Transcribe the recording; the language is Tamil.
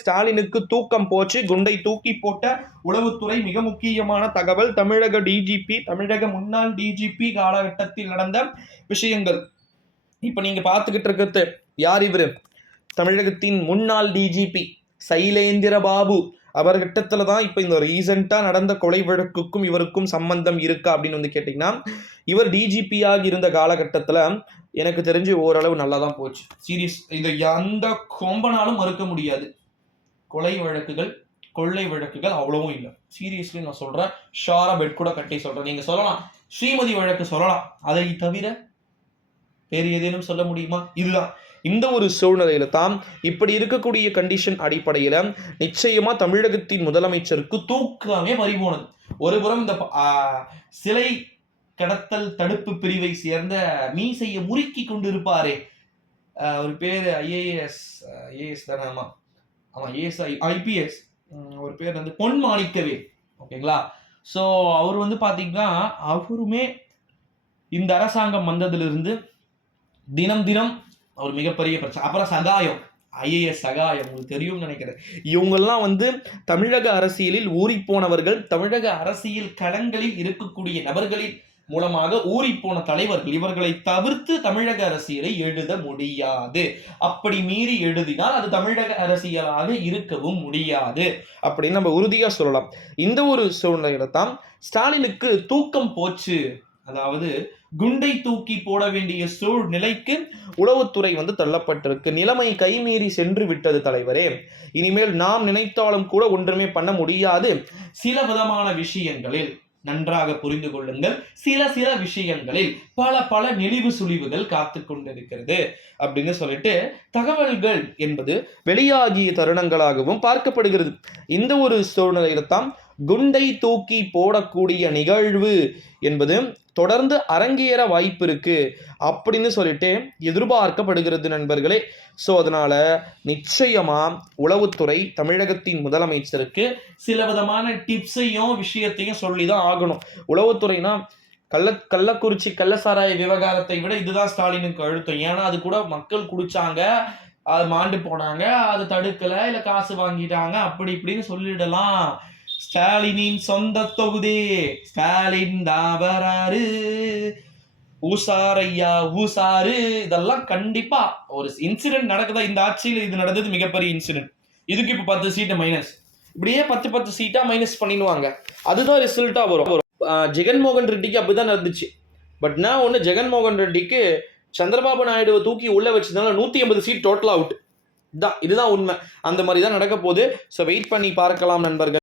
ஸ்டாலினுக்கு தூக்கம் போச்சு, குண்டை தூக்கி போட்ட உளவுத்துறை. மிக முக்கியமான தகவல். தமிழக டிஜிபி, தமிழக முன்னாள் டிஜிபி காலகட்டத்தில் நடந்த விஷயங்கள். இப்ப நீங்க பார்த்துக்கிட்டு இருக்கிறது யார்? இவரு தமிழகத்தின் முன்னாள் டிஜிபி சைலேந்திர பாபு அவர்கிட்டத்துல தான் இப்ப இந்த ரீசெண்டா நடந்த கொலை வழக்குக்கும் இவருக்கும் சம்பந்தம் இருக்கா அப்படின்னு வந்து கேட்டீங்கன்னா, இவர் டிஜிபியாக இருந்த காலகட்டத்துல எனக்கு தெரிஞ்சு ஓரளவு நல்லா தான் போச்சு. சீரியஸ், இதை எந்த கொம்பனாலும் மறுக்க முடியாது. கொலை வழக்குகள், கொள்ளை வழக்குகள் அவ்வளவும் இல்லை. சீரியஸ்லி நான் சொல்றேன், ஷாரா பெட் கூட கட்டி சொல்றேன். நீங்க சொல்லலாம் ஸ்ரீமதி வழக்கு சொல்லலாம், அதை தவிர வேறு ஏதேனும் சொல்ல முடியுமா? இதுதான். இந்த ஒரு சூழ்நிலையில தான் இப்படி இருக்கக்கூடிய கண்டிஷன் அடிப்படையில நிச்சயமா தமிழகத்தின் முதலமைச்சருக்கு தூக்கமே பறிபோனது. ஒருபுறம் இந்த சிலை கடத்தல் தடுப்பு பிரிவை சேர்ந்த மீசையை முறுக்கி கொண்டு இருப்பாரே, ஒரு பேரு ஐஏஎஸ் தானே? ஆமா ஐபிஎஸ், ஒரு பேர் வந்து பொன் மாணிக்கவேல். ஓகேங்களா? ஸோ அவர் வந்து பாத்தீங்கன்னா அவருமே இந்த அரசாங்கம் வந்ததிலிருந்து தினம் தினம் அவர் மிகப்பெரிய பிரச்சனை. அப்புறம் சகாயம், ஐஏஎஸ் சகாயம் உங்களுக்கு தெரியும் நினைக்கிறேன். இவங்கெல்லாம் வந்து தமிழக அரசியலில் ஊறி போனவர்கள், தமிழக அரசியல் களங்களில் இருக்கக்கூடிய நபர்களின் மூலமாக ஊறிப்போன தலைவர்கள். இவர்களை தவிர்த்து தமிழக அரசியலை எழுத முடியாது. அப்படி மீறி எழுதினால் அது தமிழக அரசியலாக இருக்கவும் முடியாது அப்படின்னு நம்ம உறுதியா சொல்லலாம். இந்த ஒரு சூழ்நிலையில தான் ஸ்டாலினுக்கு தூக்கம் போச்சு, அதாவது குண்டை தூக்கி போட வேண்டிய சூழ்நிலைக்கு உளவுத்துறை வந்து தள்ளப்பட்டிருக்கு. நிலைமை கைமீறி சென்று விட்டது தலைவரே. இனிமேல் நாம் நினைத்தாலும் கூட ஒன்றுமே பண்ண முடியாது. சில விதமான விஷயங்களில் நன்றாக புரிந்து கொள்ளுங்கள், சில விஷயங்களில் பல நெளிவு சுழிவுகள் காத்து கொண்டிருக்கிறது அப்படின்னு சொல்லிட்டு தகவல்கள் என்பது வெளியாகிய தருணங்களாகவும் பார்க்கப்படுகிறது. இந்த ஒரு சூழ்நிலையில தான் குண்டை தூக்கி போடக்கூடிய நிகழ்வு என்பது தொடர்ந்து அரங்கேற வாய்ப்பு இருக்கு அப்படின்னு சொல்லிட்டு எதிர்பார்க்கப்படுகிறது நண்பர்களே. ஸோ அதனால நிச்சயமா உளவுத்துறை தமிழகத்தின் முதலமைச்சருக்கு சில விதமான டிப்ஸையும் விஷயத்தையும் சொல்லிதான் ஆகணும். உளவுத்துறைனா கள்ளக்குறிச்சி கள்ளசாராய விவகாரத்தை விட இதுதான் ஸ்டாலினுக்கு அழுத்தம். ஏன்னா அது கூட மக்கள் குடிச்சாங்க, அது மாண்டு போனாங்க, அது தடுக்கல, இல்ல காசு வாங்கிட்டாங்க, அப்படி இப்படின்னு சொல்லிடலாம். ஸ்டாலினின் சொந்த தொகுதி, ஸ்டாலின் தாவராரு, ஊசாரையா ஊசாரு, இதெல்லாம் கண்டிப்பா ஒரு இன்சிடென்ட் நடக்குதா இந்த ஆட்சியில்? இது நடந்தது மிகப்பெரிய இன்சிடென்ட். இதுக்கு இப்ப 10 சீட்டு மைனஸ், இப்படியே 10 சீட்டா மைனஸ் பண்ணிடுவாங்க. அதுதான் ரிசல்ட்டா வரும். ஜெகன்மோகன் ரெட்டிக்கு அப்படிதான் நடந்துச்சு. பட் நான் ஒண்ணு, ஜெகன்மோகன் ரெட்டிக்கு சந்திரபாபு நாயுடுவை தூக்கி உள்ள வச்சதுனால 180 சீட் டோட்டல் அவுட். இதுதான் உண்மை. அந்த மாதிரி தான் நடக்க போகுது. ஸோ வெயிட் பண்ணி பார்க்கலாம் நண்பர்கள்.